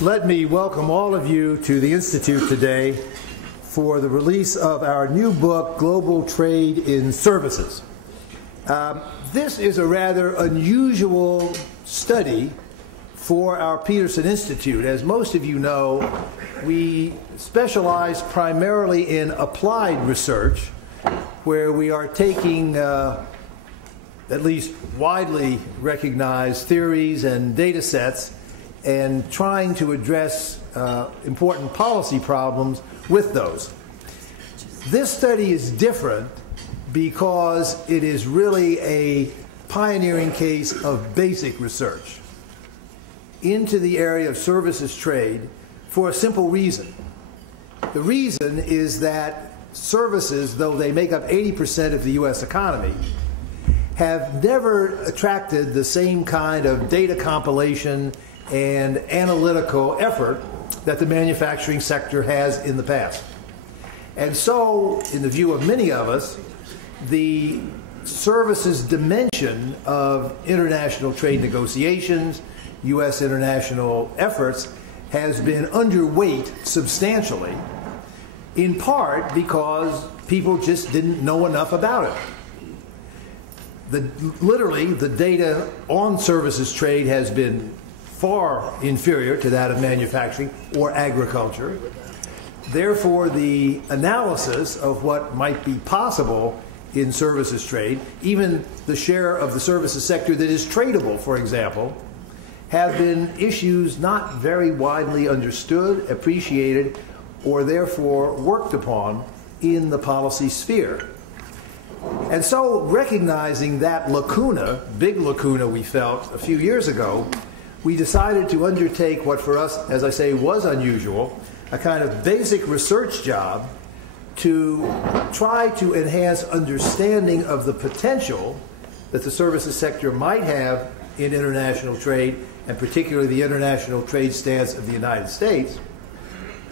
Let me welcome all of you to the Institute today for the release of our new book, Global Trade in Services. This is a rather unusual study for our Peterson Institute. As most of you know, we specialize primarily in applied research, where we are taking at least widely recognized theories and data sets and trying to address important policy problems with those. This study is different because it is really a pioneering case of basic research into the area of services trade for a simple reason. The reason is that services, though they make up 80% of the U.S. economy, have never attracted the same kind of data compilation and analytical effort that the manufacturing sector has in the past. And so, in the view of many of us, the services dimension of international trade negotiations, U.S. international efforts, has been underweight substantially, in part because people just didn't know enough about it. Literally, the data on services trade has been far inferior to that of manufacturing or agriculture. Therefore, the analysis of what might be possible in services trade, even the share of the services sector that is tradable, for example, have been issues not very widely understood, appreciated, or therefore worked upon in the policy sphere. And so, recognizing that lacuna, big lacuna we felt a few years ago, we decided to undertake what for us, as I say, was unusual, a kind of basic research job to try to enhance understanding of the potential that the services sector might have in international trade, and particularly the international trade stance of the United States,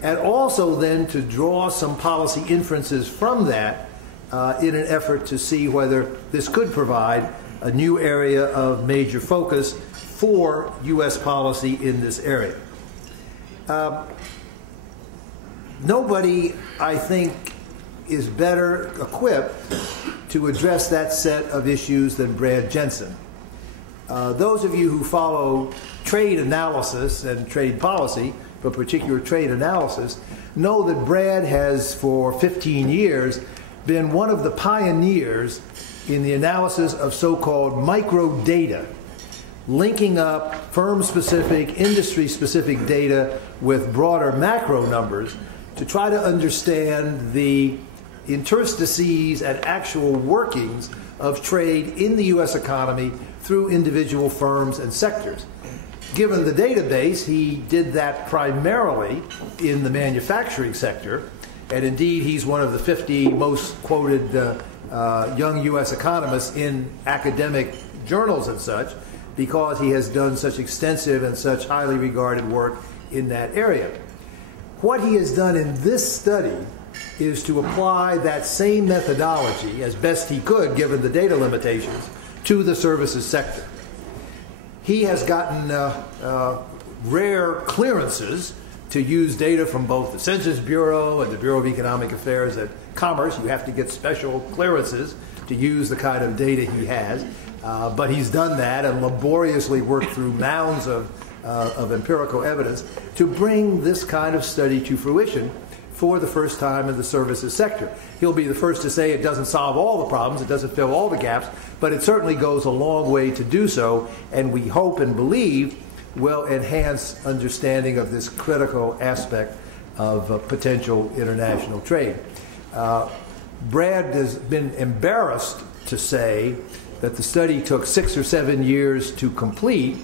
and also then to draw some policy inferences from that in an effort to see whether this could provide a new area of major focus for U.S. policy in this area. Nobody, I think, is better equipped to address that set of issues than Brad Jensen. Those of you who follow trade analysis and trade policy, but particular trade analysis, know that Brad has for 15 years been one of the pioneers in the analysis of so-called microdata, linking up firm-specific, industry-specific data with broader macro numbers to try to understand the interstices and actual workings of trade in the U.S. economy through individual firms and sectors. Given the database, he did that primarily in the manufacturing sector, and indeed he's one of the 50 most quoted young U.S. economists in academic journals and such, because he has done such extensive and such highly regarded work in that area. What he has done in this study is to apply that same methodology, as best he could given the data limitations, to the services sector. He has gotten rare clearances to use data from both the Census Bureau and the Bureau of Economic Affairs and Commerce. You have to get special clearances to use the kind of data he has. But he's done that and laboriously worked through mounds of empirical evidence to bring this kind of study to fruition for the first time in the services sector. He'll be the first to say it doesn't solve all the problems, it doesn't fill all the gaps, but it certainly goes a long way to do so, and we hope and believe will enhance understanding of this critical aspect of potential international trade. Brad has been embarrassed to say that the study took 6 or 7 years to complete.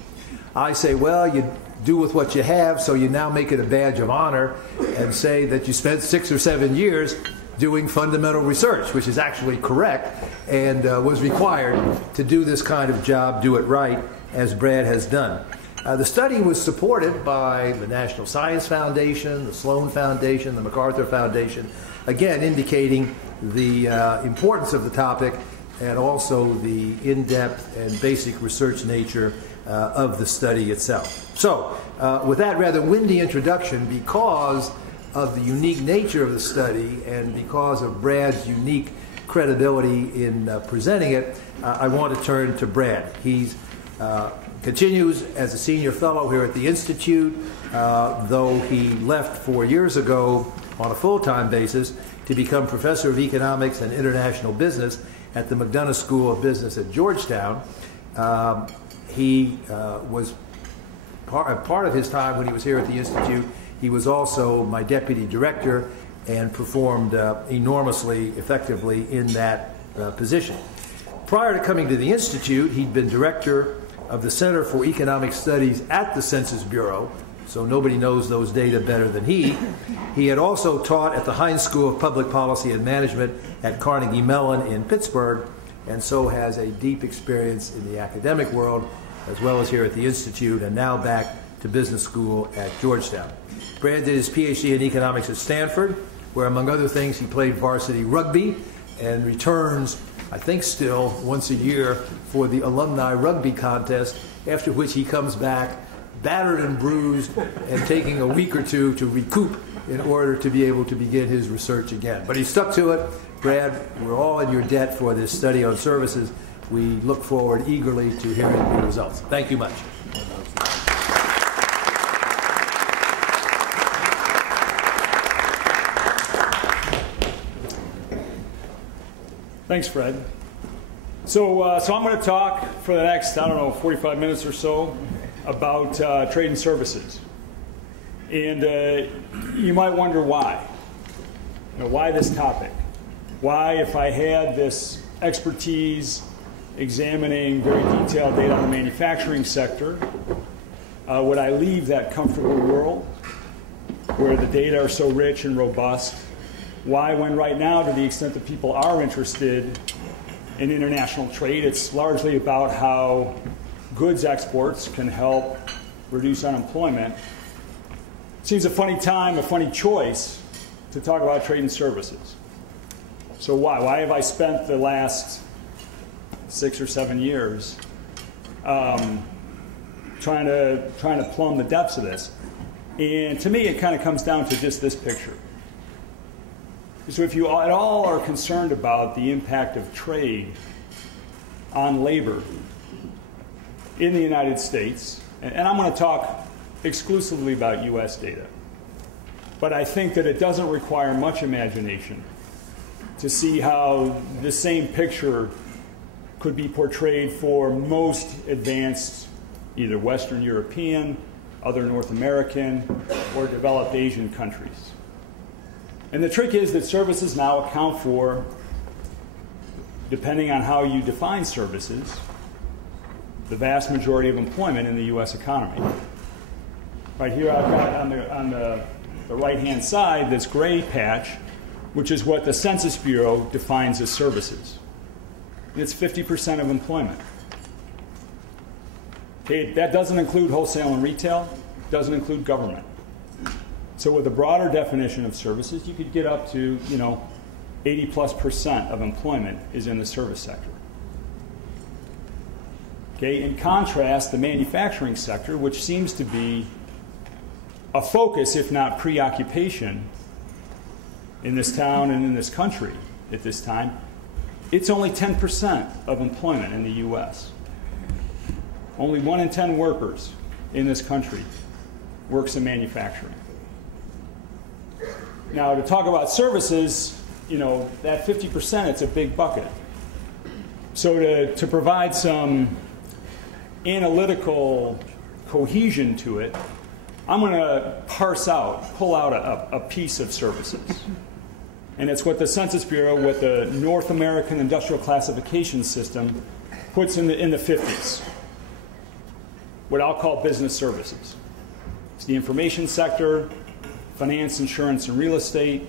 I say, well, you do with what you have, so you now make it a badge of honor and say that you spent 6 or 7 years doing fundamental research, which is actually correct and was required to do this kind of job, do it right, as Brad has done. The study was supported by the National Science Foundation, the Sloan Foundation, the MacArthur Foundation, again indicating the importance of the topic and also the in-depth and basic research nature of the study itself. So, with that rather windy introduction, because of the unique nature of the study and because of Brad's unique credibility in presenting it, I want to turn to Brad. He continues as a senior fellow here at the Institute, though he left 4 years ago on a full-time basis to become professor of economics and international business at the McDonough School of Business at Georgetown. He was part of his time when he was here at the Institute. He was also my deputy director and performed enormously effectively in that position. Prior to coming to the Institute, he'd been director of the Center for Economic Studies at the Census Bureau, so nobody knows those data better than he. He had also taught at the Heinz School of Public Policy and Management at Carnegie Mellon in Pittsburgh, and so has a deep experience in the academic world, as well as here at the Institute, and now back to business school at Georgetown. Brad did his PhD in economics at Stanford, where, among other things, he played varsity rugby and returns, I think still, once a year for the alumni rugby contest, after which he comes back battered and bruised and taking a week or two to recoup in order to be able to begin his research again. But he stuck to it. Brad, we're all in your debt for this study on services. We look forward eagerly to hearing your results. Thank you much. Thanks, Fred. So I'm going to talk for the next, 45 minutes or so about trade and services. And you might wonder why. Why this topic? Why, if I had this expertise examining very detailed data on the manufacturing sector, would I leave that comfortable world where the data are so rich and robust? Why, when right now, to the extent that people are interested in international trade, it's largely about how goods exports can help reduce unemployment. It seems a funny time, a funny choice to talk about trade and services. So why? Why have I spent the last 6 or 7 years trying to plumb the depths of this? And to me, it kind of comes down to just this picture. So if you at all are concerned about the impact of trade on labor in the United States, and I'm going to talk exclusively about U.S. data, but I think that it doesn't require much imagination to see how the same picture could be portrayed for most advanced, either Western European, other North American, or developed Asian countries. And the trick is that services now account for, depending on how you define services, the vast majority of employment in the U.S. economy. Right here I've got on the right-hand side this gray patch, which is what the Census Bureau defines as services. And it's 50% of employment. Okay, that doesn't include wholesale and retail, doesn't include government. So with a broader definition of services, you could get up to, 80+% of employment is in the service sector. Okay, in contrast, the manufacturing sector, which seems to be a focus, if not preoccupation, in this town and in this country at this time, it's only 10% of employment in the U.S. Only 1 in 10 workers in this country works in manufacturing. Now, to talk about services, that 50%, it's a big bucket. So to provide some analytical cohesion to it, I'm going to pull out a piece of services. And it's what the Census Bureau, with the North American Industrial Classification System, puts in the 50s, what I'll call business services. It's the information sector, finance, insurance, and real estate,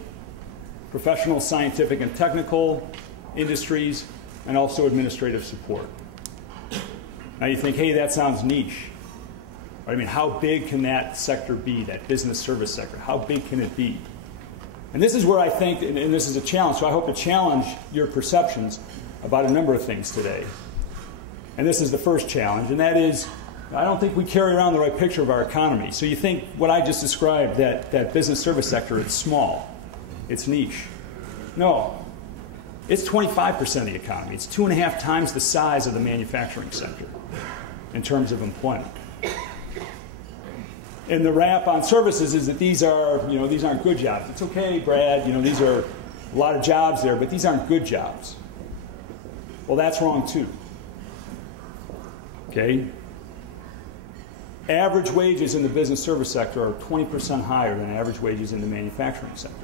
professional, scientific, and technical industries, and also administrative support. Now you think, hey, that sounds niche. I mean, how big can that sector be, that business service sector? How big can it be? And this is where I think, and this is a challenge, so I hope to challenge your perceptions about a number of things today. And this is the first challenge, and that is, I don't think we carry around the right picture of our economy. So you think what I just described, that business service sector, it's small, it's niche. No, it's 25% of the economy. It's 2.5 times the size of the manufacturing sector in terms of employment. And the rap on services is that these aren't good jobs. It's okay, Brad, these are a lot of jobs there, but these aren't good jobs. Well, that's wrong too. Okay? Average wages in the business service sector are 20% higher than average wages in the manufacturing sector.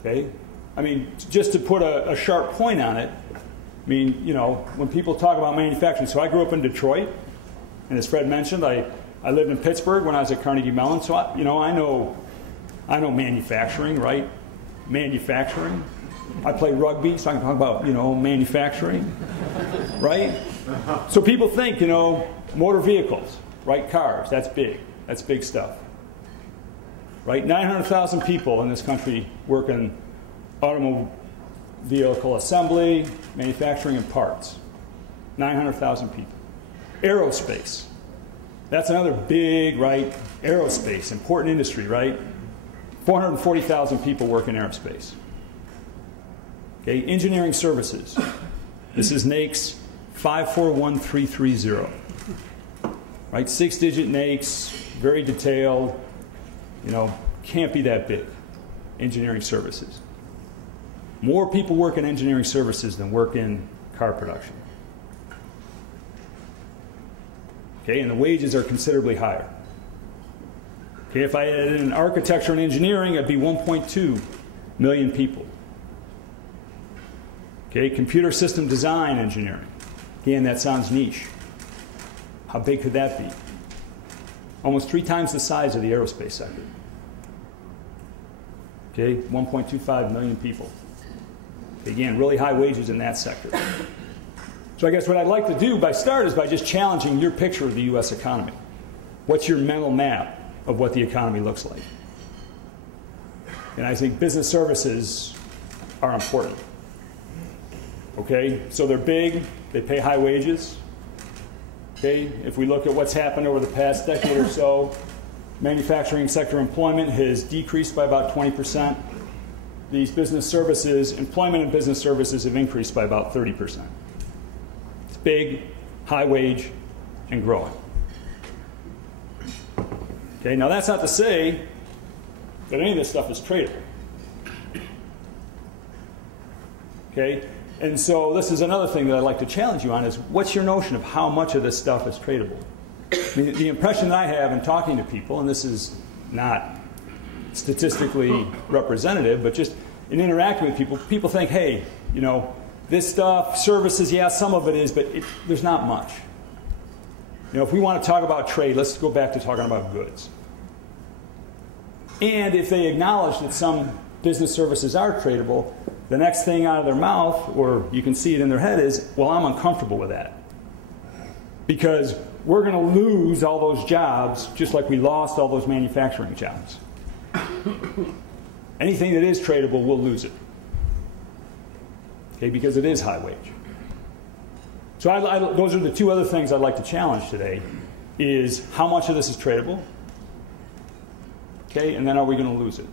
Okay? I mean, just to put a sharp point on it, I mean, when people talk about manufacturing, so I grew up in Detroit, and as Fred mentioned, I lived in Pittsburgh when I was at Carnegie Mellon, so I know manufacturing, right? Manufacturing. I play rugby, so I can talk about, manufacturing, right? So people think, motor vehicles, right? Cars, that's big. That's big stuff. Right? 900,000 people in this country work in automobile vehicle assembly, manufacturing, and parts. 900,000 people. Aerospace. That's another big, right? Aerospace, important industry, right? 440,000 people work in aerospace. Okay, engineering services. This is NAICS 541330. Right, 6-digit NAICS, very detailed. Can't be that big. Engineering services. More people work in engineering services than work in car production. Okay, and the wages are considerably higher. Okay, if I added in architecture and engineering, it'd be 1.2 million people. Okay, computer system design engineering. Again, that sounds niche. How big could that be? Almost 3 times the size of the aerospace sector. Okay, 1.25 million people. Again, really high wages in that sector. So I guess what I'd like to do by just challenging your picture of the U.S. economy. What's your mental map of what the economy looks like? And I think business services are important. Okay, so they're big, they pay high wages. Okay, if we look at what's happened over the past decade or so, manufacturing sector employment has decreased by about 20%. These business services, employment in business services have increased by about 30%. It's big, high wage, and growing. Okay, now that's not to say that any of this stuff is tradable. Okay, and so this is another thing that I'd like to challenge you on is what's your notion of how much of this stuff is tradable? I mean, the impression that I have in talking to people, and this is not statistically representative, but just in interacting with people, people think, hey, this stuff, services, yeah, some of it is, but there's not much. If we want to talk about trade, let's go back to talking about goods. And if they acknowledge that some business services are tradable, the next thing out of their mouth, or you can see it in their head, is, well, I'm uncomfortable with that. Because we're going to lose all those jobs just like we lost all those manufacturing jobs. Anything that is tradable, we'll lose it. Okay, because it is high wage. So those are the 2 other things I'd like to challenge today, is how much of this is tradable, okay, and then are we going to lose it?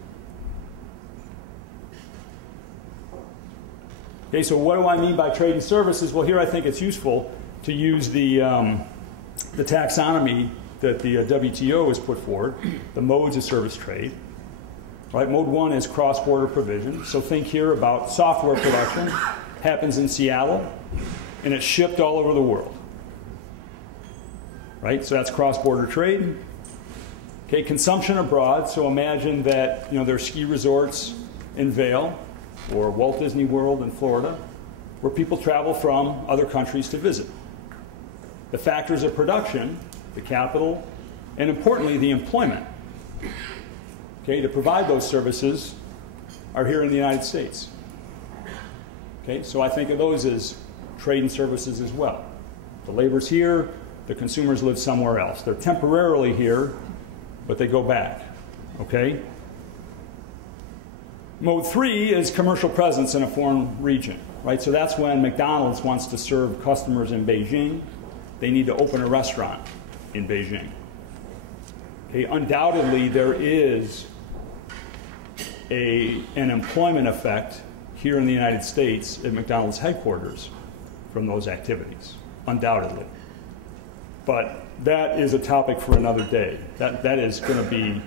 Okay, so what do I mean by trade and services? Well, here I think it's useful to use the taxonomy that the WTO has put forward, the modes of service trade. Right, mode 1 is cross-border provision. So think here about software production, happens in Seattle, and it's shipped all over the world. Right, so that's cross-border trade. Okay, consumption abroad. So imagine that there are ski resorts in Vail or Walt Disney World in Florida where people travel from other countries to visit. The factors of production, the capital, and importantly, the employment, okay, to provide those services are here in the United States. Okay, so I think of those as trade and services as well. The labor's here, the consumers live somewhere else. They're temporarily here, but they go back. Okay? Mode 3 is commercial presence in a foreign region. right? So that's when McDonald's wants to serve customers in Beijing. They need to open a restaurant in Beijing. Okay, undoubtedly, there is an employment effect here in the United States at McDonald's headquarters from those activities, undoubtedly. But that is a topic for another day. That is going to be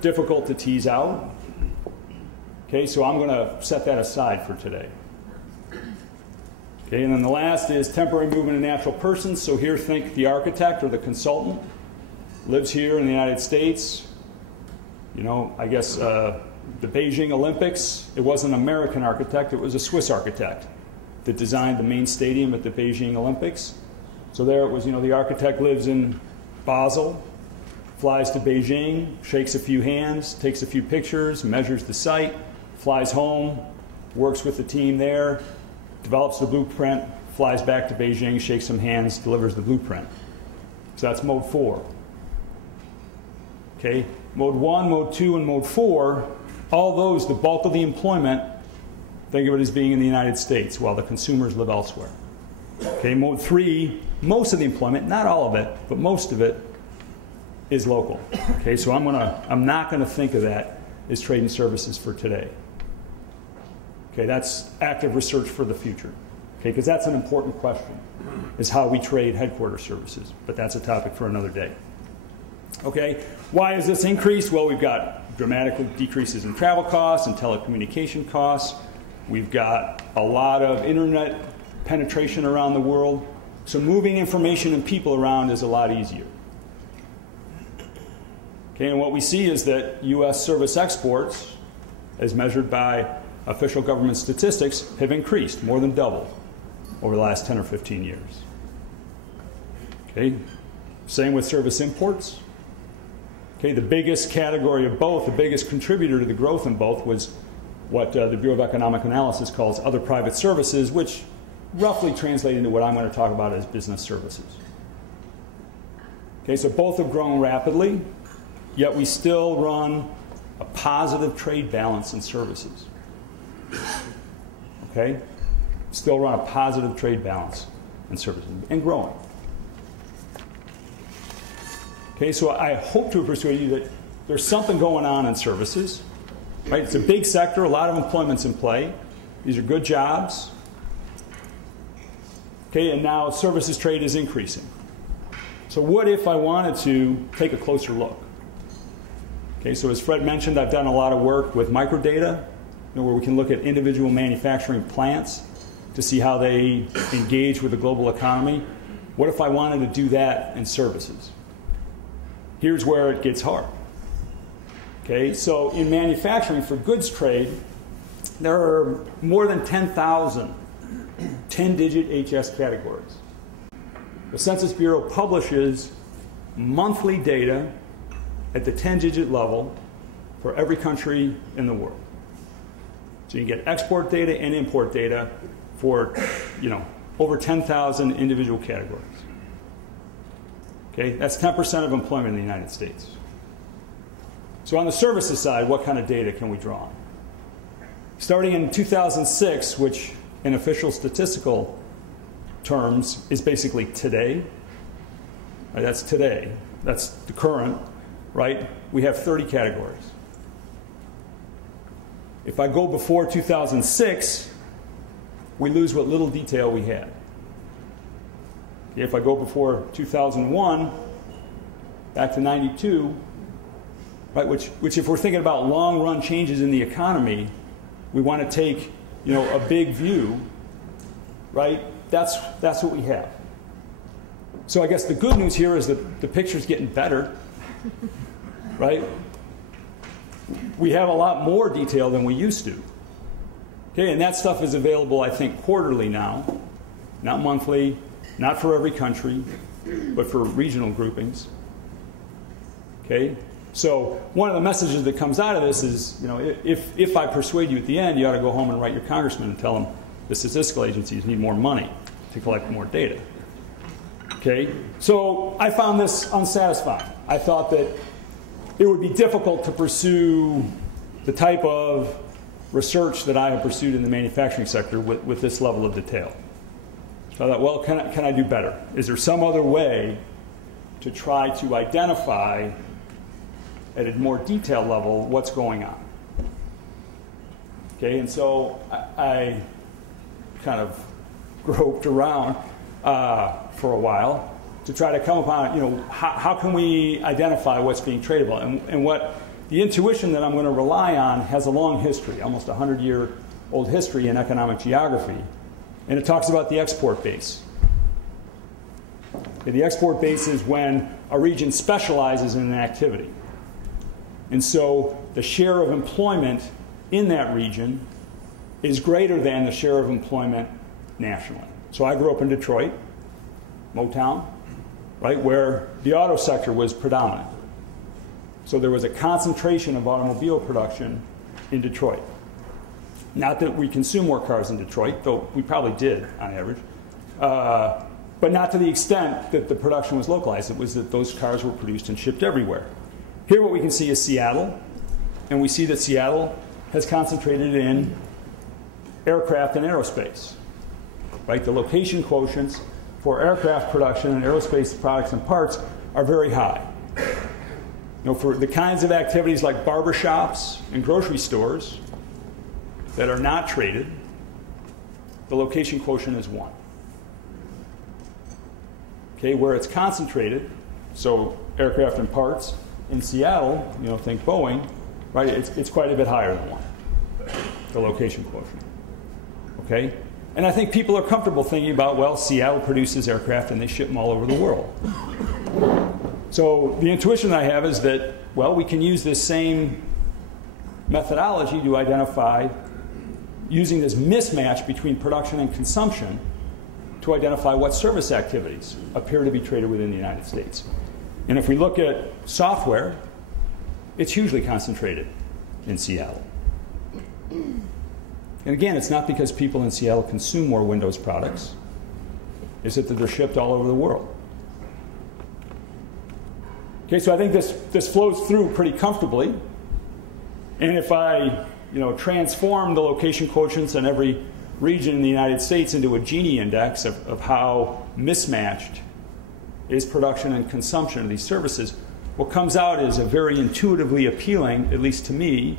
difficult to tease out. Okay, so I'm going to set that aside for today. Okay, and then the last is temporary movement of natural persons. So here, think the architect or the consultant lives here in the United States. You know, I guess the Beijing Olympics, it wasn't an American architect, it was a Swiss architect that designed the main stadium at the Beijing Olympics. So there it was, you know, the architect lives in Basel, flies to Beijing, shakes a few hands, takes a few pictures, measures the site, flies home, works with the team there, develops the blueprint, flies back to Beijing, shakes some hands, delivers the blueprint. So that's mode 4. Okay, mode 1, mode 2, and mode 4, all those, the bulk of the employment, think of it as being in the United States while the consumers live elsewhere. Okay, mode 3, most of the employment, not all of it, but most of it is local. Okay, so I'm not gonna think of that as trade and services for today. Okay, that's active research for the future. Okay, because that's an important question, is how we trade headquarter services. But that's a topic for another day. Okay, why has this increased? Well, we've got dramatic decreases in travel costs and telecommunication costs. We've got a lot of internet penetration around the world. So moving information and people around is a lot easier. Okay, and what we see is that U.S. service exports, as measured by official government statistics, have increased, more than doubled over the last 10 or 15 years. Okay, same with service imports. Okay, the biggest category of both, the biggest contributor to the growth in both was what the Bureau of Economic Analysis calls other private services, which roughly translate into what I'm going to talk about as business services. Okay, so both have grown rapidly, yet we still run a positive trade balance in services. Okay, still run a positive trade balance in services and growing. Okay, so I hope to persuade you that there's something going on in services. Right? It's a big sector, a lot of employment's in play. These are good jobs. Okay, and now services trade is increasing. So what if I wanted to take a closer look? Okay, so as Fred mentioned, I've done a lot of work with microdata, where we can look at individual manufacturing plants to see how they engage with the global economy. What if I wanted to do that in services? Here's where it gets hard. Okay, so in manufacturing for goods trade, there are more than 10,000 10-digit HS categories. The Census Bureau publishes monthly data at the 10-digit level for every country in the world. So you can get export data and import data for, over 10,000 individual categories. Okay, that's 10% of employment in the United States. So on the services side, what kind of data can we draw on? Starting in 2006, which in official statistical terms is basically today, right? That's today, that's the current, right? We have 30 categories. If I go before 2006, we lose what little detail we had. If I go before 2001, back to 92, right, which if we're thinking about long-run changes in the economy, we want to take, a big view, right? That's what we have. So I guess the good news here is that the picture's getting better, right? We have a lot more detail than we used to. Okay, and that stuff is available, I think, quarterly now, not monthly, not for every country, but for regional groupings. Okay, so one of the messages that comes out of this is, if I persuade you at the end, you ought to go home and write your congressman and tell them the statistical agencies need more money to collect more data. Okay, so I found this unsatisfying. I thought that it would be difficult to pursue the type of research that I have pursued in the manufacturing sector with this level of detail. So I thought, well, can I do better? Is there some other way to try to identify at a more detailed level what's going on? Okay, and so I kind of groped around for a while to try to come upon, how can we identify what's being tradable? And what the intuition that I'm going to rely on has a long history, almost 100-year-old history in economic geography. And it talks about the export base. Okay, the export base is when a region specializes in an activity. And so the share of employment in that region is greater than the share of employment nationally. So I grew up in Detroit, Motown, right, where the auto sector was predominant. So there was a concentration of automobile production in Detroit. Not that we consume more cars in Detroit, though we probably did on average, but not to the extent that the production was localized. It was that those cars were produced and shipped everywhere. Here what we can see is Seattle, and we see that Seattle has concentrated in aircraft and aerospace. Right? The location quotients for aircraft production and aerospace products and parts are very high. For the kinds of activities like barbershops and grocery stores that are not traded, the location quotient is 1. Okay, where it's concentrated, so aircraft and parts in Seattle, think Boeing, right? It's quite a bit higher than 1, the location quotient. Okay, and I think people are comfortable thinking about, well, Seattle produces aircraft and they ship them all over the world. So the intuition I have is that, well, we can use this same methodology to identify, using this mismatch between production and consumption, to identify what service activities appear to be traded within the United States. And if we look at software, it's hugely concentrated in Seattle. And again, it's not because people in Seattle consume more Windows products. It's that they're shipped all over the world. Okay, so I think this flows through pretty comfortably. And if I transform the location quotients in every region in the United States into a Gini index of how mismatched is production and consumption of these services, what comes out is a very intuitively appealing, at least to me,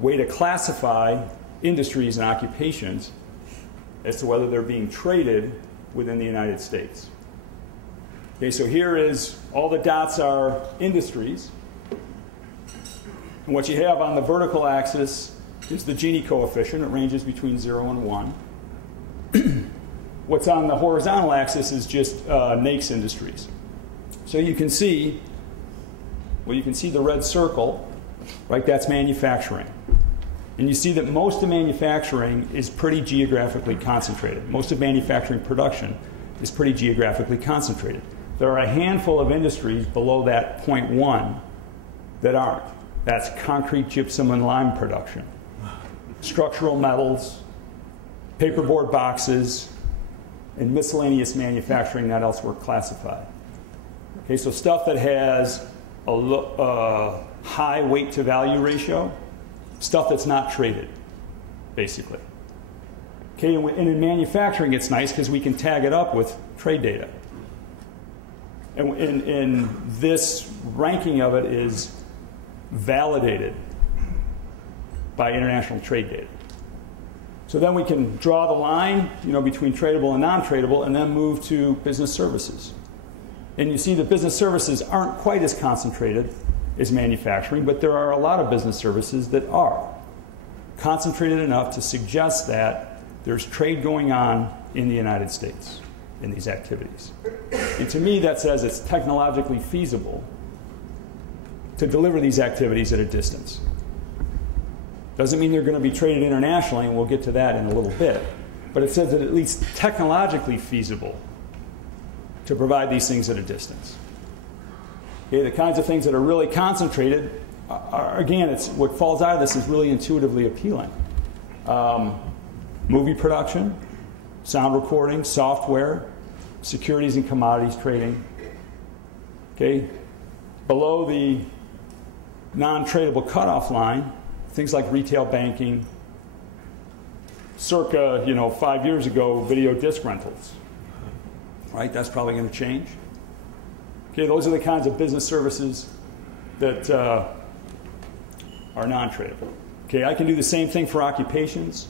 way to classify industries and occupations as to whether they're being traded within the United States. Okay, so here is, all the dots are industries. And what you have on the vertical axis is the Gini coefficient. It ranges between 0 and 1. What's on the horizontal axis is just NAICS industries. So you can see, well, you can see the red circle, right? That's manufacturing. And you see that most of manufacturing is pretty geographically concentrated. Most of manufacturing production is pretty geographically concentrated. There are a handful of industries below that 0.1 that aren't. That's concrete, gypsum, and lime production, structural metals, paperboard boxes, and miscellaneous manufacturing not elsewhere classified. Okay, so stuff that has a high weight to value ratio, stuff that's not traded, basically. Okay, and in manufacturing it's nice because we can tag it up with trade data. And this ranking of it is validated by international trade data. So then we can draw the line, between tradable and non-tradable, and then move to business services. And you see that business services aren't quite as concentrated as manufacturing, but there are a lot of business services that are concentrated enough to suggest that there's trade going on in the United States in these activities. And to me, that says it's technologically feasible to deliver these activities at a distance. Doesn't mean they're going to be traded internationally, and we'll get to that in a little bit. But it says that at least technologically feasible to provide these things at a distance. Okay, the kinds of things that are really concentrated are, again, it's what falls out of this is really intuitively appealing. Movie production, sound recording, software, securities and commodities trading. Okay, below the non-tradable cutoff line, things like retail banking, circa 5 years ago, video disc rentals. Right? That's probably going to change. Okay, those are the kinds of business services that are non-tradable. Okay, I can do the same thing for occupations.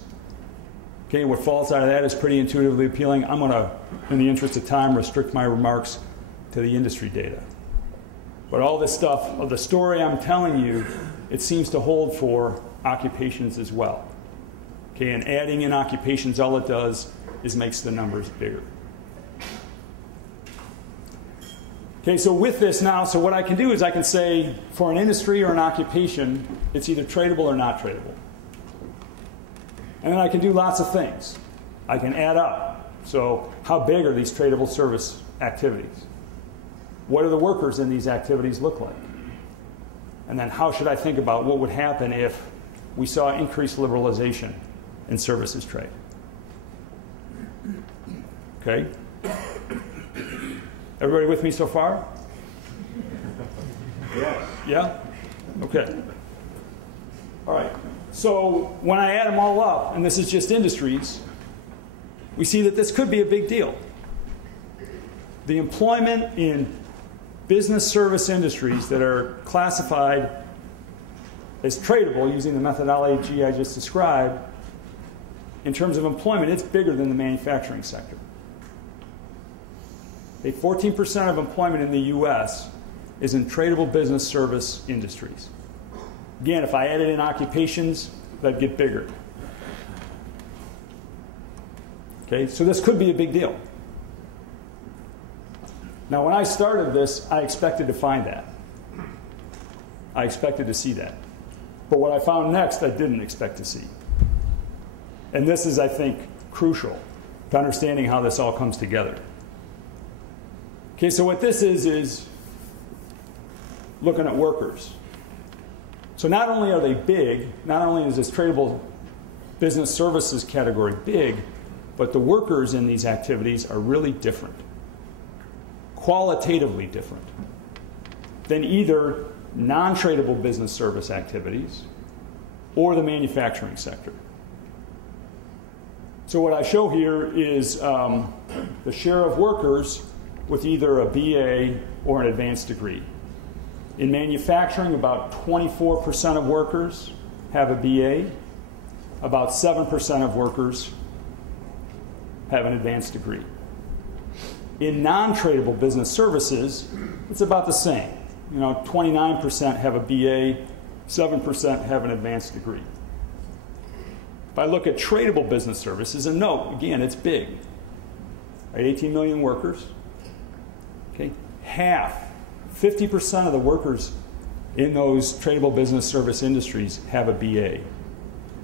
Okay, what falls out of that is pretty intuitively appealing. I'm going to, in the interest of time, restrict my remarks to the industry data. But all this stuff of the story I'm telling you, it seems to hold for occupations as well. Okay, and adding in occupations, all it does is makes the numbers bigger. Okay, so with this now, so what I can do is I can say for an industry or an occupation, it's either tradable or not tradable. And then I can do lots of things. I can add up. So how big are these tradable service activities? What do the workers in these activities look like? And then how should I think about what would happen if we saw increased liberalization in services trade? Okay? Everybody with me so far? Yes. Yeah? Okay. All right. So when I add them all up, and this is just industries, we see that this could be a big deal. The employment in business service industries that are classified as tradable using the methodology I just described, in terms of employment, it's bigger than the manufacturing sector. 14% of employment in the U.S. is in tradable business service industries. Again, if I added in occupations, that'd get bigger. Okay, so this could be a big deal. Now, when I started this, I expected to find that. I expected to see that. But what I found next, I didn't expect to see. And this is, I think, crucial to understanding how this all comes together. Okay, so what this is looking at workers. So not only are they big, not only is this tradable business services category big, but the workers in these activities are really different, qualitatively different than either non-tradable business service activities or the manufacturing sector. So what I show here is the share of workers with either a BA or an advanced degree. In manufacturing, about 24% of workers have a BA. About 7% of workers have an advanced degree. In non-tradable business services, it's about the same. 29% have a BA, 7% have an advanced degree. If I look at tradable business services, and note, again, it's big. Right, 18 million workers. Okay, half, 50% of the workers in those tradable business service industries have a BA,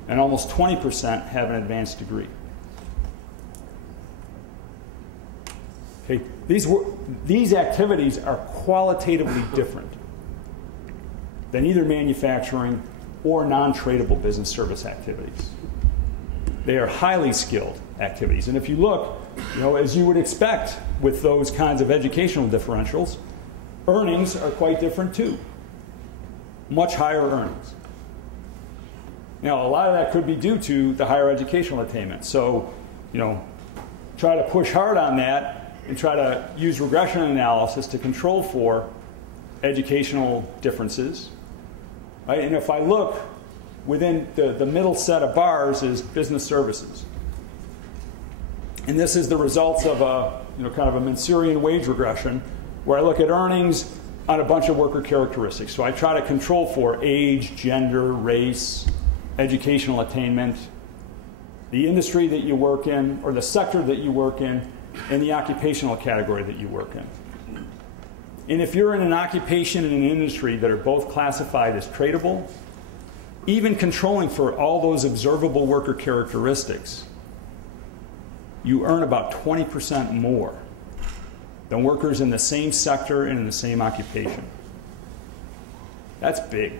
and almost 20% have an advanced degree. Okay, these activities are qualitatively different than either manufacturing or non-tradable business service activities. They are highly skilled activities. And if you look, as you would expect with those kinds of educational differentials, earnings are quite different too. Much higher earnings. Now, a lot of that could be due to the higher educational attainment. So, try to push hard on that and try to use regression analysis to control for educational differences. Right? And if I look within the middle set of bars is business services. And this is the results of kind of a Mansurian wage regression where I look at earnings on a bunch of worker characteristics. So I try to control for age, gender, race, educational attainment, the industry that you work in, or the sector that you work in, and the occupational category that you work in. And if you're in an occupation and an industry that are both classified as tradable, even controlling for all those observable worker characteristics, you earn about 20% more than workers in the same sector and in the same occupation. That's big.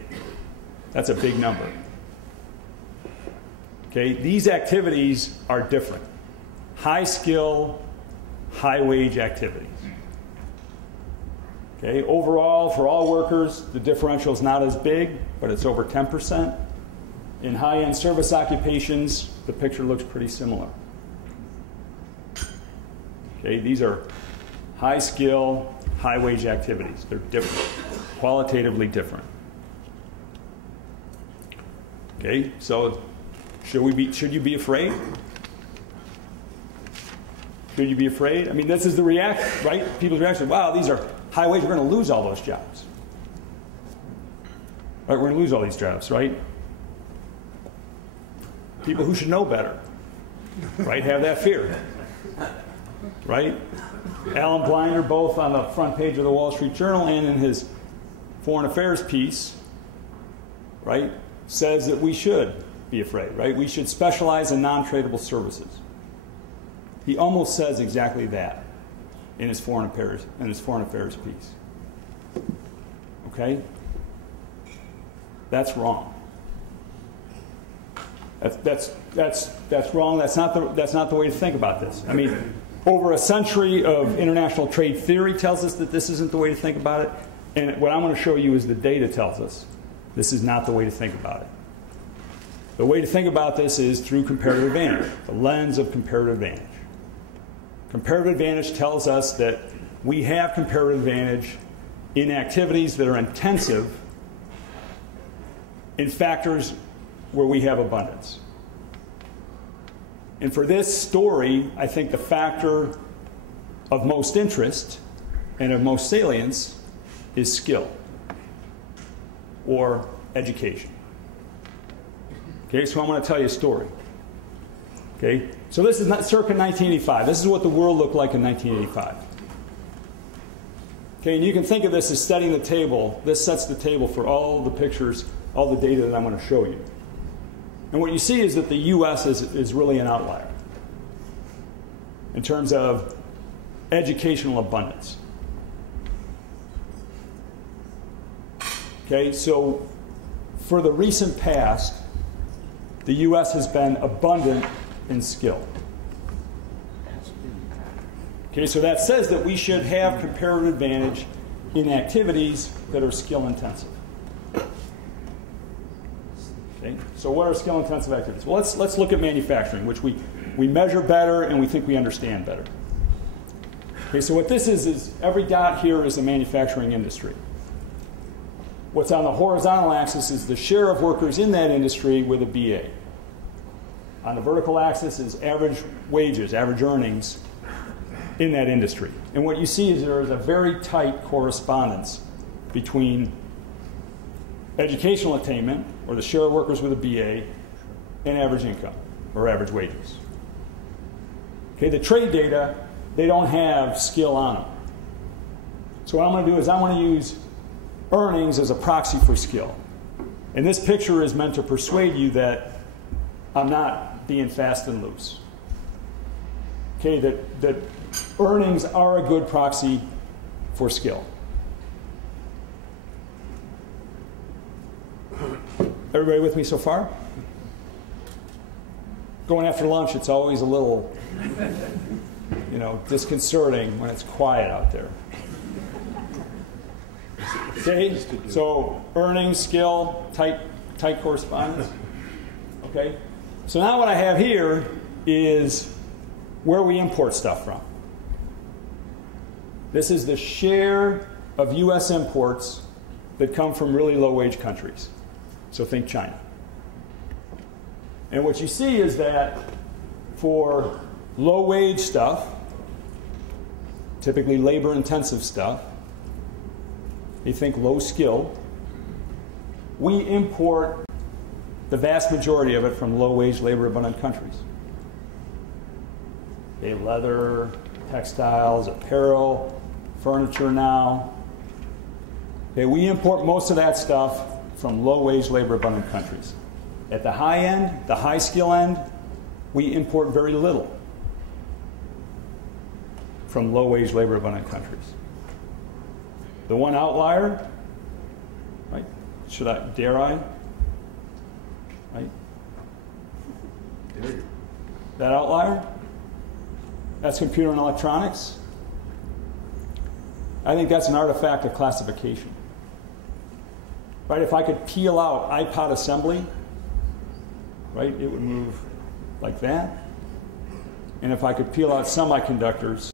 That's a big number. Okay, these activities are different. High skill, high wage activities. Okay, overall, for all workers, the differential is not as big, but it's over 10%. In high-end service occupations, the picture looks pretty similar. Okay, these are high-skill, high-wage activities. They're different, qualitatively different. Okay, so should you be afraid? Should you be afraid? I mean, this is the reaction, right? People's reaction, wow, these are high wage, we're going to lose all those jobs. Right, we're going to lose all these jobs, right? People who should know better, right, have that fear, right? Alan Blinder, both on the front page of the Wall Street Journal and in his foreign affairs piece, right, says that we should be afraid, right? We should specialize in non-tradable services. He almost says exactly that in his foreign affairs piece. Okay? That's wrong. That's wrong. That's not the way to think about this. I mean, over a century of international trade theory tells us that this isn't the way to think about it. And what I'm going to show you is the data tells us this is not the way to think about it. The way to think about this is through comparative advantage, the lens of comparative advantage. Comparative advantage tells us that we have comparative advantage in activities that are intensive in factors where we have abundance. And for this story, I think the factor of most interest and of most salience is skill or education. Okay, so I'm going to tell you a story. Okay, so this is circa 1985. This is what the world looked like in 1985. Okay, and you can think of this as setting the table. This sets the table for all the pictures, all the data that I'm going to show you. And what you see is that the U.S. is really an outlier in terms of educational abundance. Okay, so for the recent past, the U.S. has been abundant in skill. Okay, so that says that we should have comparative advantage in activities that are skill intensive. Okay, so what are skill intensive activities? Well, let's look at manufacturing, which we measure better and we think we understand better. Okay, so what this is every dot here is the manufacturing industry. What's on the horizontal axis is the share of workers in that industry with a BA. On the vertical axis is average wages, average earnings in that industry. And what you see is there is a very tight correspondence between educational attainment, or the share of workers with a BA, and average income, or average wages. Okay, the trade data, they don't have skill on them. So what I'm going to do is I'm going to use earnings as a proxy for skill. And this picture is meant to persuade you that I'm not being fast and loose. Okay, that earnings are a good proxy for skill. Everybody with me so far? Going after lunch, it's always a little, disconcerting when it's quiet out there. Okay, so earnings, skill, tight correspondence. Okay, so now what I have here is where we import stuff from. This is the share of U.S. imports that come from really low-wage countries. So think China. And what you see is that for low-wage stuff, typically labor-intensive stuff, you think low-skill, we import the vast majority of it from low-wage, labor-abundant countries. Okay, leather, textiles, apparel, furniture now. Okay, we import most of that stuff from low-wage, labor-abundant countries. At the high end, the high-skill end, we import very little from low-wage, labor-abundant countries. The one outlier, right? Dare I? Right? That outlier? That's computer and electronics. I think that's an artifact of classification. Right? If I could peel out iPod assembly, right, it would move like that. And if I could peel out semiconductors,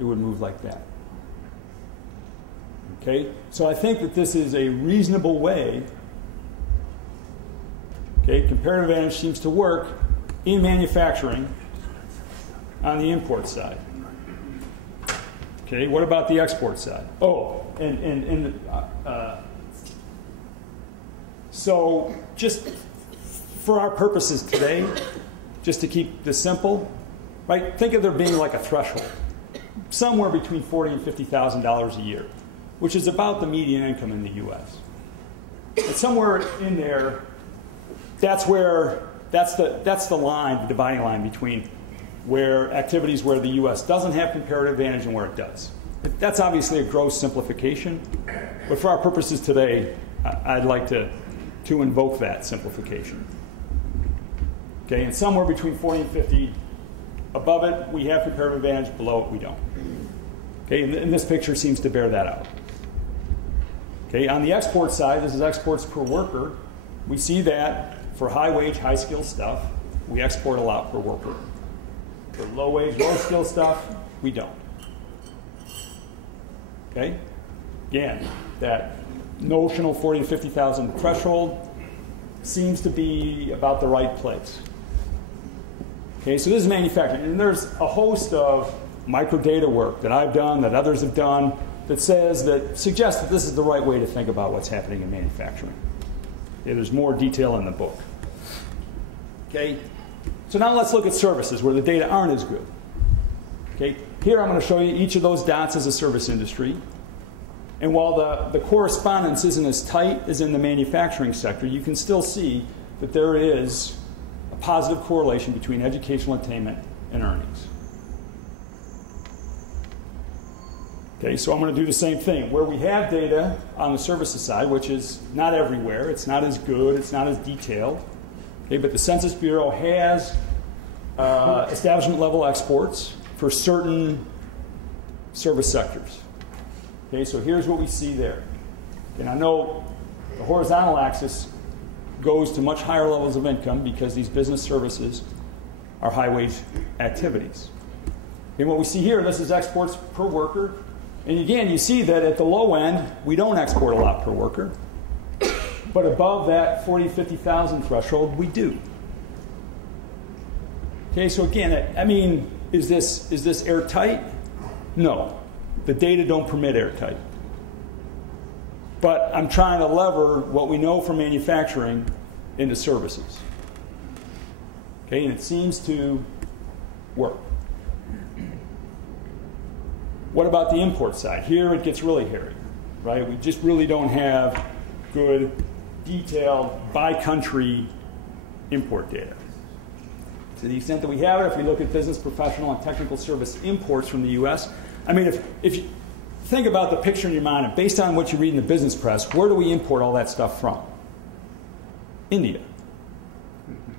it would move like that. Okay? So I think that this is a reasonable way. Okay? Comparative advantage seems to work in manufacturing on the import side. Okay, what about the export side? Oh, so just for our purposes today, just to keep this simple, right? Think of there being like a threshold, somewhere between $40,000 and $50,000 a year, which is about the median income in the U.S. And somewhere in there, that's the line, the dividing line between where activities where the U.S. doesn't have comparative advantage and where it does. That's obviously a gross simplification, but for our purposes today, I'd like to invoke that simplification. Okay, and somewhere between 40 and 50, above it we have comparative advantage, below it we don't. Okay, and this picture seems to bear that out. Okay, on the export side, this is exports per worker. We see that for high wage, high skill stuff, we export a lot per worker. For low wage, low skill stuff, we don't. Okay? Again, that notional 40 to 50,000 threshold seems to be about the right place. Okay, so this is manufacturing. And there's a host of microdata work that I've done, that others have done, that suggests that this is the right way to think about what's happening in manufacturing. Okay, there's more detail in the book. Okay? So now let's look at services where the data aren't as good. Okay? Here I'm going to show you each of those dots as a service industry. And while the correspondence isn't as tight as in the manufacturing sector, you can still see that there is a positive correlation between educational attainment and earnings. Okay, so I'm going to do the same thing. Where we have data on the services side, which is not everywhere, it's not as good, it's not as detailed, okay, but the Census Bureau has establishment level exports for certain service sectors. Okay, so here's what we see there. And I know the horizontal axis goes to much higher levels of income because these business services are high wage activities. And what we see here, this is exports per worker. And again, you see that at the low end, we don't export a lot per worker. But above that 40, 50,000 threshold, we do. Okay, so again, I mean, is this airtight? No. The data don't permit airtight. But I'm trying to lever what we know from manufacturing into services. Okay, and it seems to work. What about the import side? Here it gets really hairy, right? We just really don't have good, detailed, by-country import data. To the extent that we have it, if we look at business, professional, and technical service imports from the U.S., I mean, if you think about the picture in your mind, and based on what you read in the business press, where do we import all that stuff from? India.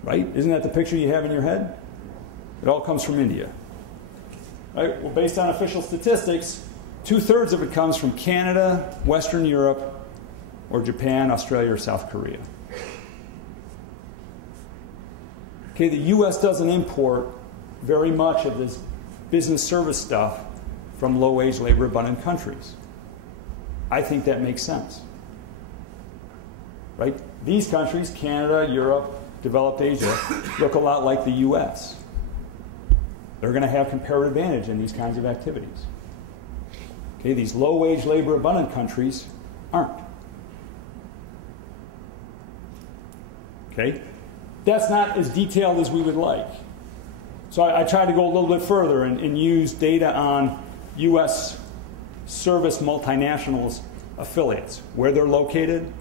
Right? Isn't that the picture you have in your head? It all comes from India. Right? Well, based on official statistics, 2/3 of it comes from Canada, Western Europe, or Japan, Australia, or South Korea. Okay, the U.S. doesn't import very much of this business service stuff from low-wage, labor-abundant countries. I think that makes sense. Right? These countries, Canada, Europe, developed Asia, look a lot like the U.S. They're going to have comparative advantage in these kinds of activities. Okay, these low-wage, labor-abundant countries aren't. Okay? That's not as detailed as we would like. So I tried to go a little bit further and use data on U.S. service multinationals affiliates, where they're located.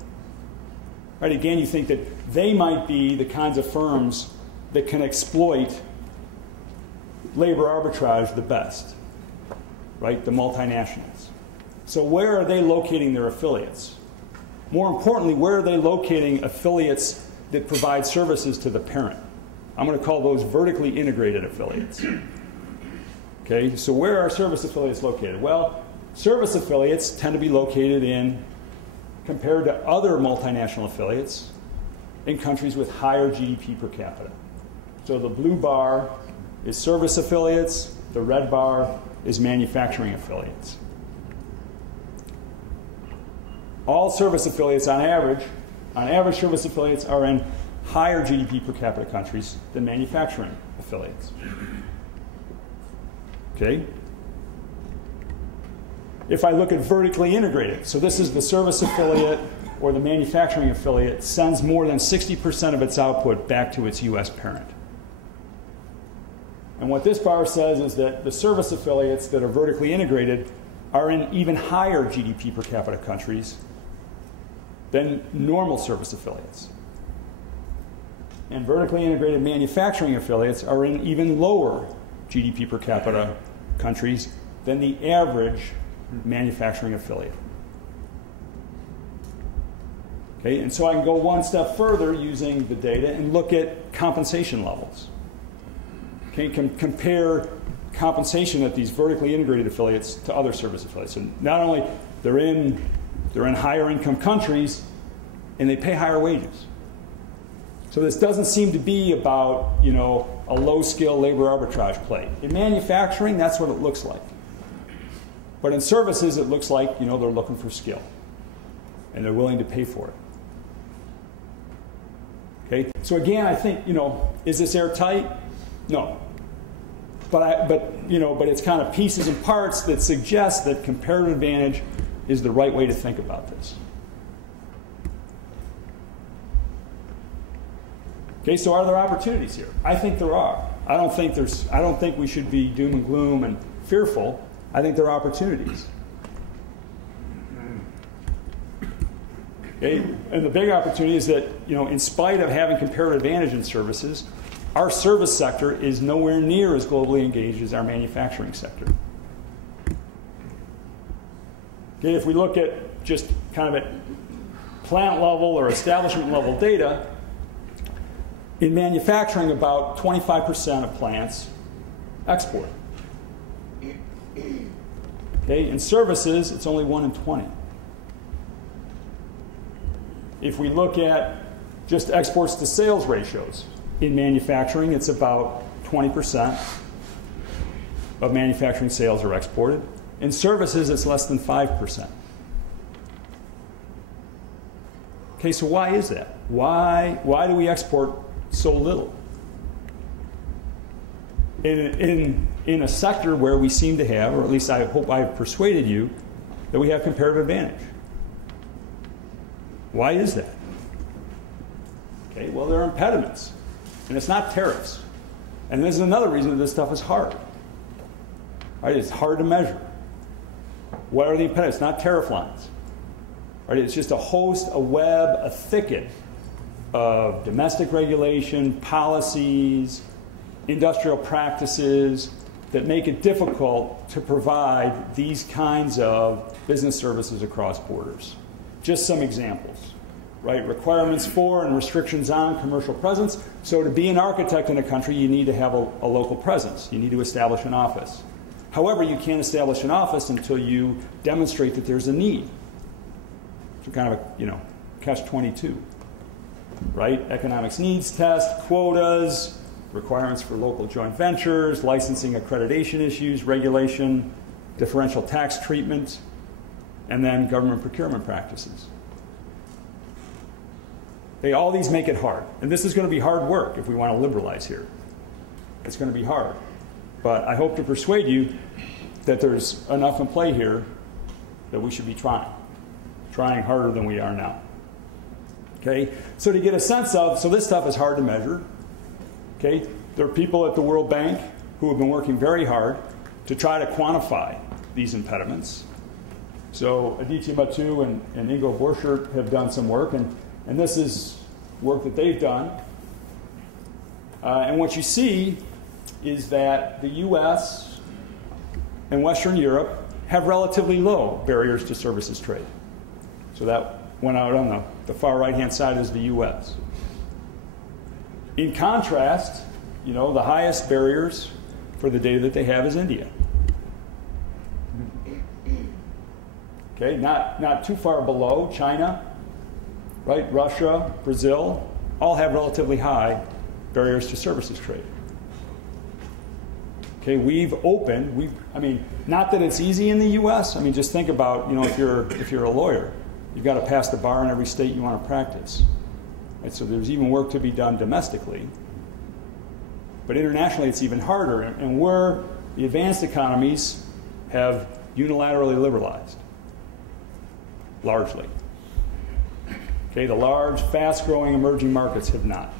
Right, again, you think that they might be the kinds of firms that can exploit labor arbitrage the best, right, the multinationals. So where are they locating their affiliates? More importantly, where are they locating affiliates that provide services to the parent? I'm going to call those vertically integrated affiliates. Okay, so where are service affiliates located? Well, service affiliates tend to be located in, compared to other multinational affiliates, in countries with higher GDP per capita. So the blue bar is service affiliates, the red bar is manufacturing affiliates. All service affiliates on average service affiliates are in higher GDP per capita countries than manufacturing affiliates. Okay? If I look at vertically integrated, so this is the service affiliate or the manufacturing affiliate sends more than 60% of its output back to its US parent. And what this bar says is that the service affiliates that are vertically integrated are in even higher GDP per capita countries than normal service affiliates. And vertically integrated manufacturing affiliates are in even lower GDP per capita countries than the average manufacturing affiliate. Okay, and so I can go one step further using the data and look at compensation levels. Okay, compare compensation at these vertically integrated affiliates to other service affiliates. So not only they're in higher income countries and they pay higher wages. So this doesn't seem to be about, you know, a low skill labor arbitrage play. In manufacturing, that's what it looks like. But in services, it looks like, you know, they're looking for skill and they're willing to pay for it. Okay? So again, I think, you know, is this airtight? No. But it's kind of pieces and parts that suggest that comparative advantage is the right way to think about this. Okay, so are there opportunities here? I think there are. I don't think we should be doom and gloom and fearful. I think there are opportunities. Okay, and the big opportunity is that, you know, in spite of having comparative advantage in services, our service sector is nowhere near as globally engaged as our manufacturing sector. Okay, if we look at just kind of at plant level or establishment level data, in manufacturing, about 25% of plants export. Okay, in services, it's only 1 in 20. If we look at just exports to sales ratios, in manufacturing, it's about 20% of manufacturing sales are exported. In services, it's less than 5%. Okay, so why is that? Why do we export so little? In a sector where we seem to have, or at least I hope I've persuaded you, that we have comparative advantage. Why is that? Okay, well, there are impediments. And it's not tariffs. And this is another reason that this stuff is hard. Right? It's hard to measure. What are the impediments? It's not tariff lines. Right? It's just a host, a web, a thicket of domestic regulation, policies, industrial practices that make it difficult to provide these kinds of business services across borders. Just some examples. Right? Requirements for and restrictions on commercial presence. So to be an architect in a country, you need to have a local presence. You need to establish an office. However, you can't establish an office until you demonstrate that there's a need. So kind of a, you know, catch-22. Right? Economics needs test, quotas, requirements for local joint ventures, licensing accreditation issues, regulation, differential tax treatment, and then government procurement practices. All these make it hard. And this is going to be hard work if we want to liberalize here. It's going to be hard. But I hope to persuade you that there's enough in play here that we should be trying harder than we are now. Okay? So to get a sense of, so this stuff is hard to measure. Okay? There are people at the World Bank who have been working very hard to try to quantify these impediments. So Aditya Batu and Ingo Borchert have done some work, and this is work that they've done. And what you see is that the US and Western Europe have relatively low barriers to services trade. So that went out on the far right-hand side is the US. In contrast, you know, the highest barriers for the data that they have is India. Okay, not too far below China, right? Russia, Brazil, all have relatively high barriers to services trade. Okay, we've opened, I mean, not that it's easy in the US. I mean, just think about, if you're a lawyer, you've got to pass the bar in every state you want to practice. Right? So there's even work to be done domestically. But internationally, it's even harder. And where the advanced economies have unilaterally liberalized, largely. Okay, the large, fast-growing emerging markets have not.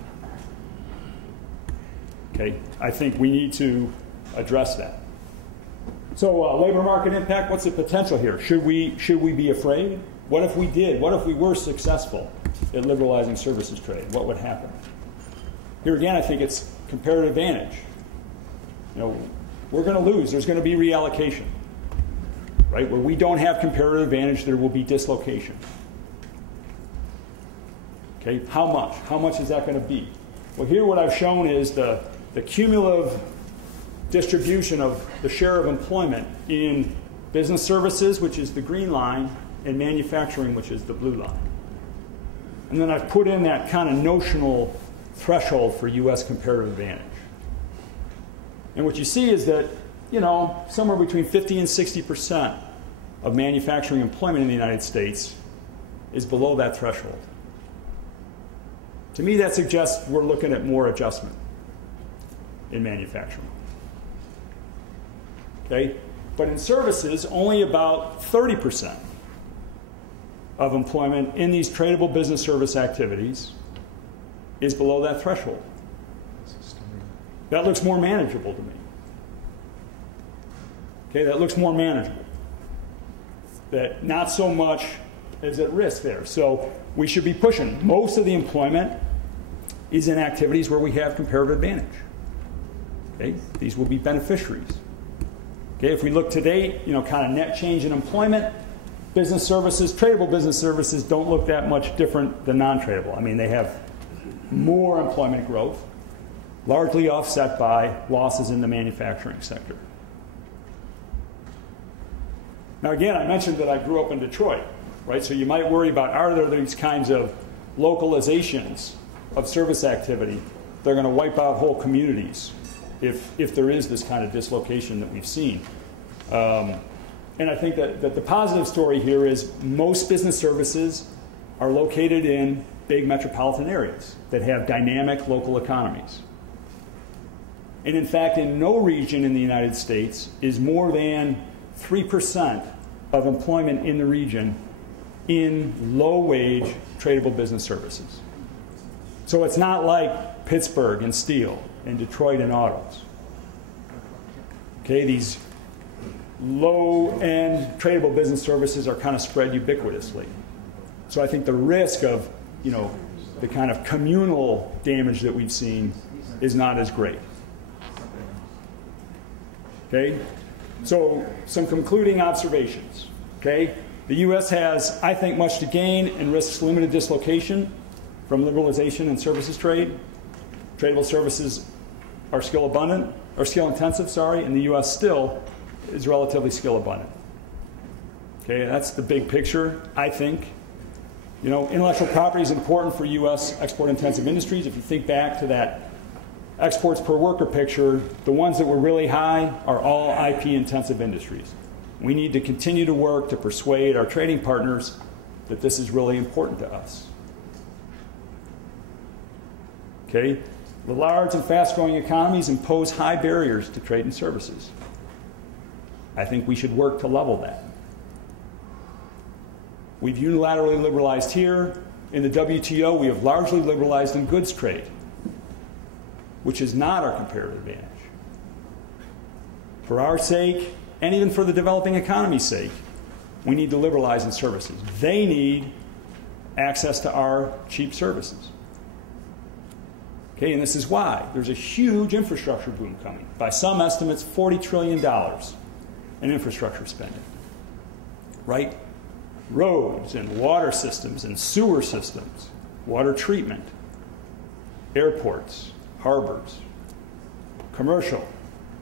Okay, I think we need to address that. So labor market impact, what's the potential here? Should we be afraid? What if we did? What if we were successful at liberalizing services trade? What would happen? Here again, I think it's comparative advantage. We're going to lose. There's going to be reallocation. Right? Where we don't have comparative advantage, there will be dislocation. Okay, how much? How much is that going to be? Well, here what I've shown is the cumulative distribution of the share of employment in business services, which is the green line, and manufacturing, which is the blue line. And then I've put in that kind of notional threshold for U.S. comparative advantage. And what you see is that, somewhere between 50 and 60% of manufacturing employment in the United States is below that threshold. To me, that suggests we're looking at more adjustment in manufacturing. Okay? But in services, only about 30% of employment in these tradable business service activities is below that threshold. That looks more manageable to me. Okay, that looks more manageable. That not so much is at risk there. So we should be pushing. Most of the employment is in activities where we have comparative advantage. Okay, these will be beneficiaries. Okay, if we look today, kind of net change in employment, business services, tradable business services don't look that much different than non-tradable. I mean, they have more employment growth, largely offset by losses in the manufacturing sector. Now, again, I mentioned that I grew up in Detroit, right? So you might worry about, are there these kinds of localizations of service activity that are going to wipe out whole communities if there is this kind of dislocation that we've seen? And I think that the positive story here is most business services are located in big metropolitan areas that have dynamic local economies. And in fact, in no region in the United States is more than 3% of employment in the region in low-wage tradable business services. So it's not like Pittsburgh and steel and Detroit and autos. Okay, these low-end tradable business services are kind of spread ubiquitously. So I think the risk of, the kind of communal damage that we've seen is not as great. Okay? So some concluding observations. Okay? The U.S. has, I think, much to gain and risks limited dislocation from liberalization in services trade. Tradable services are skill intensive, and the U.S. still is relatively skill abundant. Okay, that's the big picture, I think. Intellectual property is important for U.S. export-intensive industries. If you think back to that exports per worker picture, the ones that were really high are all IP-intensive industries. We need to continue to work to persuade our trading partners that this is really important to us. Okay? The large and fast-growing economies impose high barriers to trade and services. I think we should work to level that. We've unilaterally liberalized here. In the WTO, we have largely liberalized in goods trade, which is not our comparative advantage. For our sake, and even for the developing economy's sake, we need to liberalize in services. They need access to our cheap services. Okay, and this is why there's a huge infrastructure boom coming. By some estimates, $40 trillion in infrastructure spending. Right? Roads and water systems and sewer systems, water treatment, airports, harbors, commercial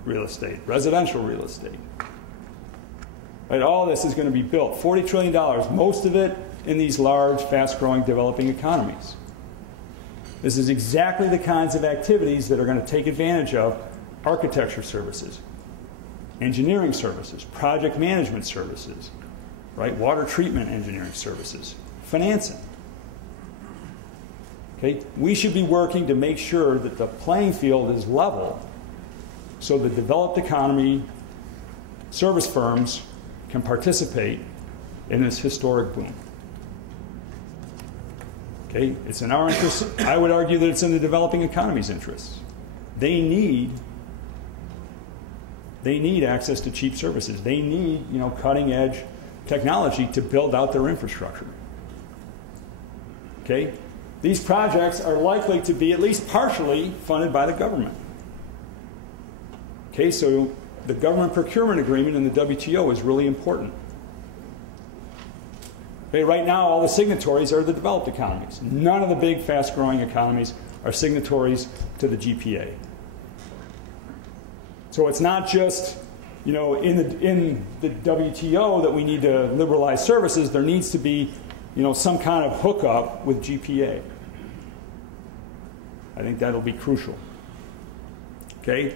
real estate, residential real estate. Right? All this is going to be built. $40 trillion, most of it in these large, fast-growing, developing economies. This is exactly the kinds of activities that are going to take advantage of architecture services, engineering services, project management services, right? Water treatment engineering services, financing. Okay? We should be working to make sure that the playing field is level so the developed economy, service firms can participate in this historic boom. Okay? It's in our interest. I would argue that it's in the developing economy's interests. They need access to cheap services. They need, cutting-edge technology to build out their infrastructure. Okay? These projects are likely to be at least partially funded by the government. Okay, so the government procurement agreement in the WTO is really important. Okay, right now, all the signatories are the developed economies. None of the big, fast-growing economies are signatories to the GPA. So it's not just, in the WTO that we need to liberalize services. There needs to be, some kind of hookup with GPA. I think that'll be crucial. Okay.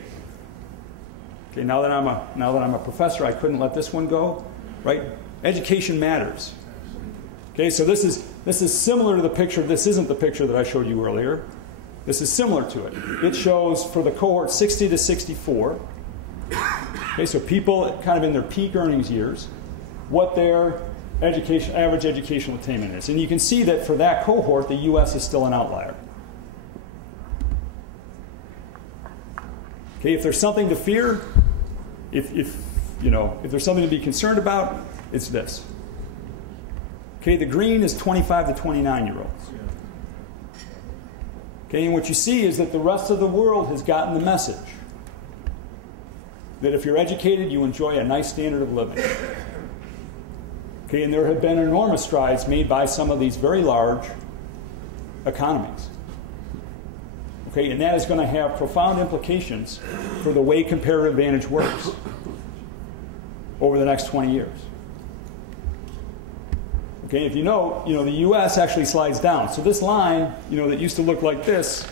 Okay. Now that I'm a professor, I couldn't let this one go. Right. Education matters. Okay. So this is similar to the picture. This isn't the picture that I showed you earlier. This is similar to it. It shows for the cohort 60 to 64. Okay, so people kind of in their peak earnings years, what their average educational attainment is. And you can see that for that cohort, the U.S. is still an outlier. Okay, if there's something to fear, if there's something to be concerned about, it's this. Okay, the green is 25 to 29-year-olds. Okay, and what you see is that the rest of the world has gotten the message that if you're educated, you enjoy a nice standard of living. Okay, and there have been enormous strides made by some of these very large economies. Okay, and that is going to have profound implications for the way comparative advantage works over the next 20 years. Okay, if the U.S. actually slides down. So this line, that used to look like this,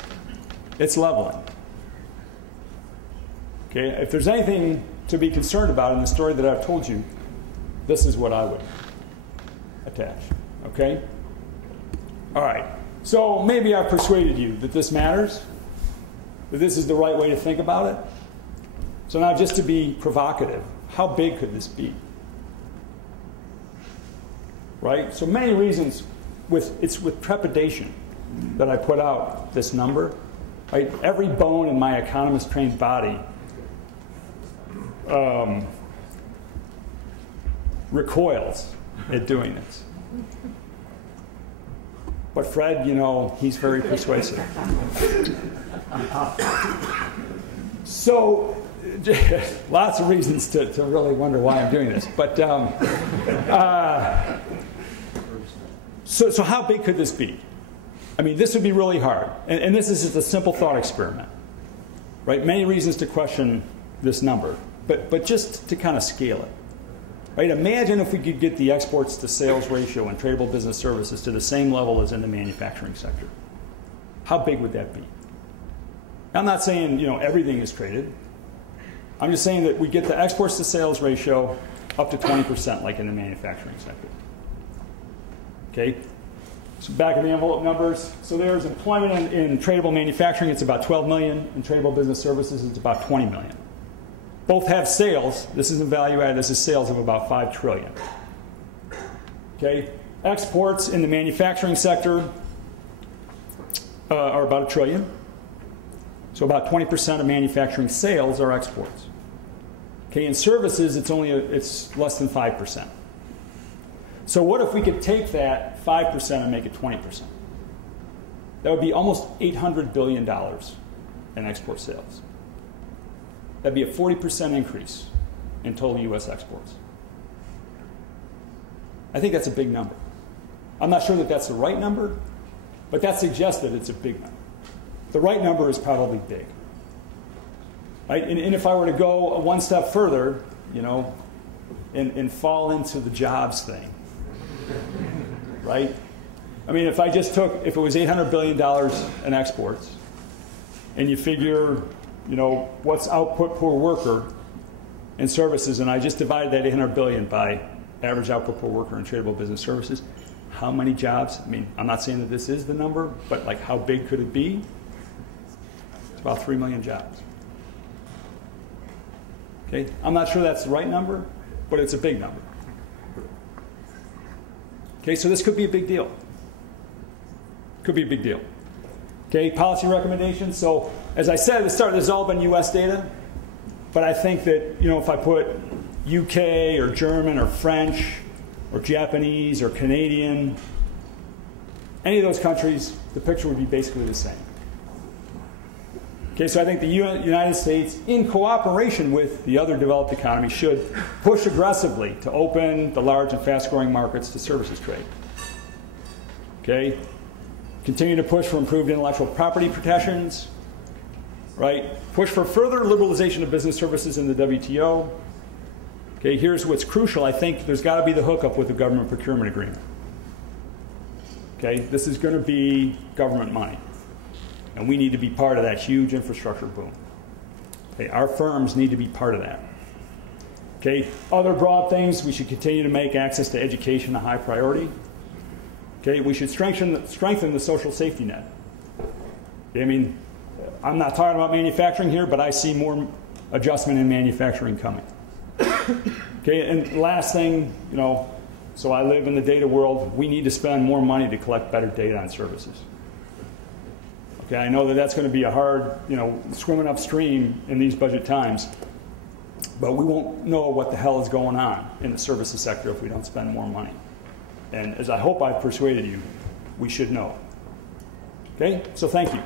it's leveling. Okay, if there's anything to be concerned about in the story that I've told you, this is what I would attach. Okay? All right. So maybe I've persuaded you that this matters, that this is the right way to think about it. So now, just to be provocative, how big could this be? Right? So many reasons. It's with trepidation that I put out this number. Right? Every bone in my economist-trained body recoils at doing this. But Fred, he's very persuasive. So, lots of reasons to really wonder why I'm doing this. But so how big could this be? I mean, this would be really hard. And this is just a simple thought experiment. Right? Many reasons to question this number. But just to kind of scale it. Right? Imagine if we could get the exports to sales ratio and tradable business services to the same level as in the manufacturing sector. How big would that be? I'm not saying everything is traded. I'm just saying that we get the exports to sales ratio up to 20% like in the manufacturing sector. Okay? So back of the envelope numbers. So there's employment in tradable manufacturing, it's about 12 million. In tradable business services, it's about 20 million. Both have sales. This isn't value added. This is sales of about 5 trillion. Okay, exports in the manufacturing sector are about 1 trillion. So about 20% of manufacturing sales are exports. Okay, in services, it's less than 5%. So what if we could take that 5% and make it 20%? That would be almost $800 billion in export sales. That'd be a 40% increase in total U.S. exports. I think that's a big number. I'm not sure that that's the right number, but that suggests that it's a big number. The right number is probably big. Right? And if I were to go one step further, and fall into the jobs thing, right? I mean, if it was $800 billion in exports, and you figure, what's output per worker in services, and I just divided that $800 billion by average output per worker in tradable business services, how many jobs? I mean, I'm not saying that this is the number, but like how big could it be? It's about 3 million jobs. Okay, I'm not sure that's the right number, but it's a big number. Okay, so this could be a big deal. Could be a big deal. Okay, policy recommendations. So as I said at the start, this has all been U.S. data, but I think that if I put UK or German or French or Japanese or Canadian, any of those countries, the picture would be basically the same. Okay, so I think the United States, in cooperation with the other developed economies, should push aggressively to open the large and fast-growing markets to services trade. Okay, continue to push for improved intellectual property protections, right? Push for further liberalization of business services in the WTO. Okay, here's what's crucial. I think there's got to be the hookup with the government procurement agreement. Okay, this is going to be government money. And we need to be part of that huge infrastructure boom. Okay, our firms need to be part of that. Okay, other broad things, we should continue to make access to education a high priority. Okay, we should strengthen the social safety net. Okay, I mean, I'm not talking about manufacturing here, but I see more adjustment in manufacturing coming. Okay, and last thing, so I live in the data world, we need to spend more money to collect better data on services. Okay, I know that that's going to be a hard, swimming upstream in these budget times, but we won't know what the hell is going on in the services sector if we don't spend more money. And as I hope I've persuaded you, we should know. Okay, so thank you.